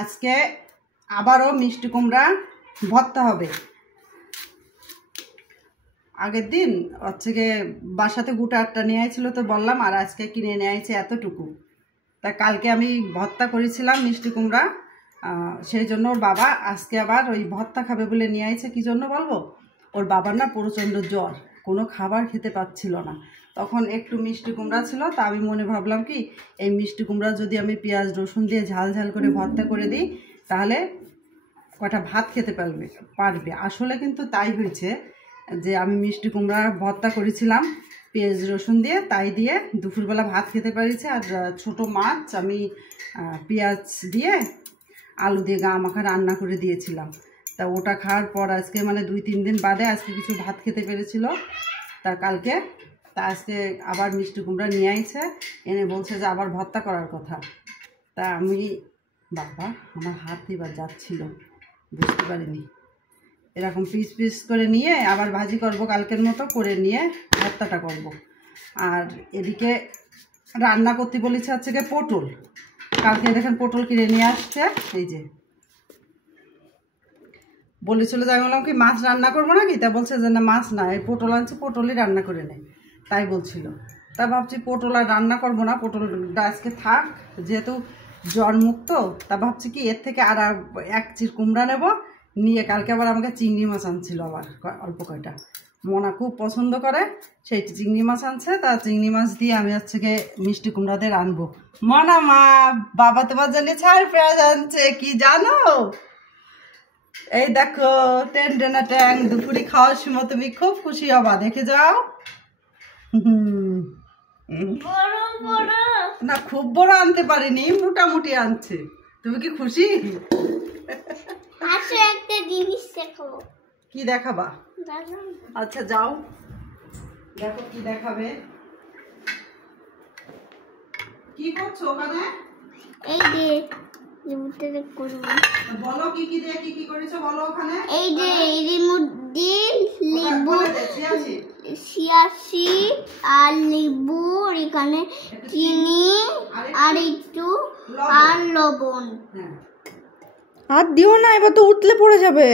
আজকে আবারও মিষ্টি কুমড়া ভর্তা হবে। আগের দিন হচ্ছে গিয়ে বাসাতে গোটা আটটা নিয়ে আইছিল তো বললাম, আর আজকে কিনে নিয়ে আইছে এতটুকু। তা কালকে আমি ভর্তা করেছিলাম মিষ্টি কুমড়া, সেই জন্য ওর বাবা আজকে আবার ওই ভর্তা খাবে বলে নিয়ে আইছে। কী জন্য বলবো, ওর বাবার না প্রচণ্ড জ্বর, কোনো খাবার খেতে পাচ্ছিল না। তখন একটু মিষ্টি কুমড়া ছিল, তা আমি মনে ভাবলাম কি এই মিষ্টি কুমড়া যদি আমি পেঁয়াজ রসুন দিয়ে ঝাল ঝাল করে ভর্তা করে দিই তাহলে কটা ভাত খেতে পারবে। আসলে কিন্তু তাই হয়েছে যে আমি মিষ্টি কুমড়া ভর্তা করেছিলাম পেঁয়াজ রসুন দিয়ে, তাই দিয়ে দুপুরবেলা ভাত খেতে পারিছে। আর ছোটো মাছ আমি পেঁয়াজ দিয়ে আলু দিয়ে গা মাখা রান্না করে দিয়েছিলাম। তা ওটা খাওয়ার পর আজকে মানে 2-3 দিন বাদে আজকে কিছু ভাত খেতে পেরেছিল। তা কালকে তা আজকে আবার মিষ্টি কুমড়া নিয়ে আইছে, এনে বলছে যে আবার ভর্তা করার কথা। তা আমি বাবা আমার হাত এবার যাচ্ছিল, বুঝতে পারিনি। এরকম পিস পিস করে নিয়ে আবার ভাজি করব, কালকের মতো করে নিয়ে ভর্তাটা করব। আর এদিকে রান্না করতে বলেছে হচ্ছে গিয়ে পটল। কালকে দেখেন পটল কিনে নিয়ে আসছে, এই যে বলেছিল যে আমি বললাম কি মাছ রান্না করবো নাকি, তা বলছে যে না মাছ না, এই পটল আনছে পটলই রান্না করে নেয়, তাই বলছিল। তা ভাবছি পটল আর রান্না করবো না, পটলটা আজকে থাক, যেহেতু জ্বর মুক্ত। তা ভাবছি কি এর থেকে আর 1 চির কুমড়া নেব, নিয়ে কালকে আবার আমাকে চিংড়ি মাছ আনছিল আবার অল্প কয়টা, মনা খুব পছন্দ করে, সেই চিংড়ি মাছ আনছে। তা চিংড়ি মাছ দিয়ে আমি হচ্ছে গিয়ে মিষ্টি কুমড়া দিয়ে রানবো। মনা মা বাবা তোমার জন্য সারপ্রাইজ আনছে, কি জানো? এই দেখো টেনটেনা ট্যাং, দুপুরে খাওয়ার সময় তুমি খুব খুশি হবা, দেখে যাও। না খুব বড় আনতে পারিনি, মোটামুটি আনছে। তুমি কি খুশি? একটা জিনিস দেখাবো। কি দেখাবা? আচ্ছা যাও দেখো কি দেখাবে। কি করছো ওখানে? এই যে বলো কি কি দিয়ে কি কি করেছো বলো ওখানে। এই যে এর মধ্যে লেবু, সিয়াসি আর লেবু, এখানে চিনি আর একটু আর লবণ। হাত দিও না, এবার তো উঠলে পড়ে যাবে।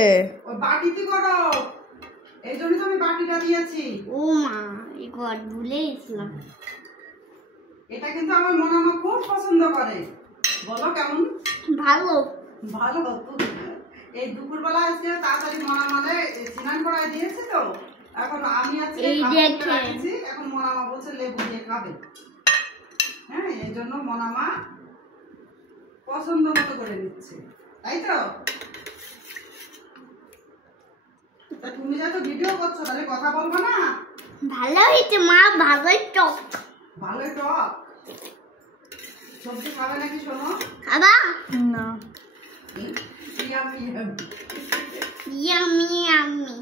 ওই বাটিতে করো, এই জন্য তো আমি বাটিটা দিয়েছি। ও মা একবার ভুলে গেছিলাম। এটা কিন্তু আমার মনামা খুব পছন্দ করে। বলো কেমন? ভালো ভালো। এই দুপুরবেলা আজকে তাড়াতাড়ি মনামালে স্নান করায় দিয়েছে, তো এখন আমি আজকে এখন মনামা বলছে লেবু দিয়ে খাবে। হ্যাঁ এই জন্য মনামা পছন্দ মতো করে নিচ্ছে, তাই তো? তুমি যত ভিডিও করছো তাহলে কথা বলবো না? ভালো হয়েছে মা, ভালোই টক। ভালোই টক। সবজি খাবে নাকি শোনো? খাবা না। Yummy yummy yummy.